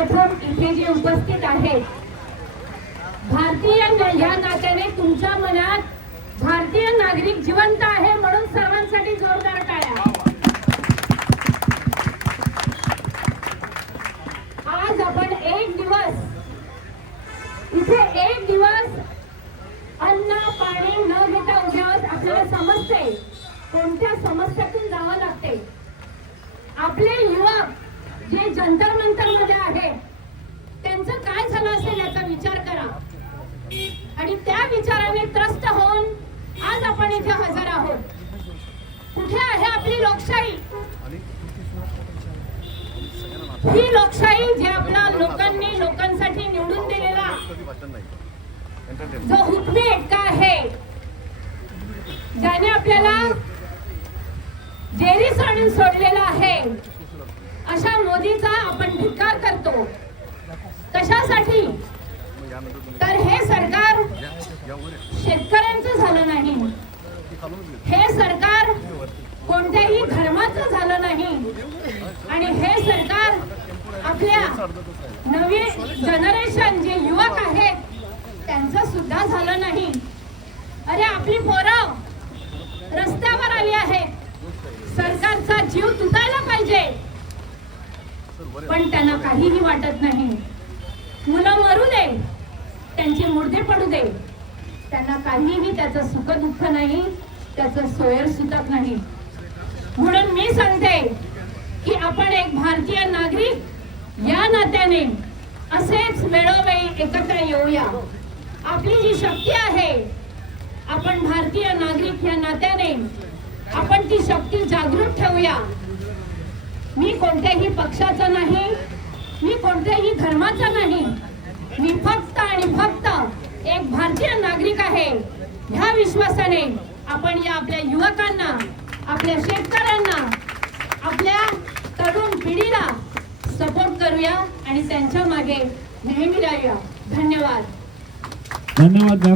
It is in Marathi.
सर्वप्रथम इथे जे उपस्थित आहेत, भारतीय या नात्याने तुमच्या मनात भारतीय नागरिक जिवंत आहे म्हणून सर्वांसाठी जोरदार टाळ्या। आज आपण एक दिवस अन्न पाणी न घेता उभे आहोत। आपल्याला समजते कोणत्या समस्येतून जावं लागते। आपले युवक जे जंतर मंतर मध्ये आहेत त्यांचं काय झालं असेल याचा विचार करा आणि त्या विचाराने त्रस्त होऊन आज आपण इथे हजर आहोत। कुठे आहे आपली लोकशाही? ही लोकशाही जी आपल्या लोकांनी लोकांसाठी निवडून दिलेला जो हुकमी एक्का आहे, ज्याने आपल्याला जेरी आणून सोडलेला आहे, अशा मोदीचा आपण धिक्कार करतो। कशासाठी? तर हे सरकार शेतकऱ्यांचं झालं नाही, हे सरकार कोणत्याही धर्माचं झालं नाही आणि हे सरकार आपल्या नवीन जनरेशन जे युवक आहेत त्यांचं सुद्धा झालं नाही। अरे आपली पोरं रस्त्यावर आली आहेत, सरकारचा जीव तुटायला पाहिजे पण त्यांना काहीही वाटत नाही। मुलं मरू दे, त्यांचे मुर्दे पडू दे, त्यांना काहीही त्याचं सुख दुःख नाही, त्याचं सोयर सुतक नाही। म्हणून मी सांगते की आपण एक भारतीय नागरिक या नात्याने असेच वेळोवेळी एकत्र येऊया। आपली जी शक्ती आहे, आपण भारतीय नागरिक या नात्याने आपण ती शक्ती जागृत ठेवूया। मी कोणत्याही पक्षाचा नाही, मी कोणत्याही धर्माचा नाही, मी फक्त आणि फक्त एक भारतीय नागरिक आहे। ह्या विश्वासाने आपण या आपल्या युवकांना, आपल्या शेतकऱ्यांना, आपल्या तरुण पिढीला सपोर्ट करूया आणि त्यांच्या मागे नेहमी राहूया। धन्यवाद।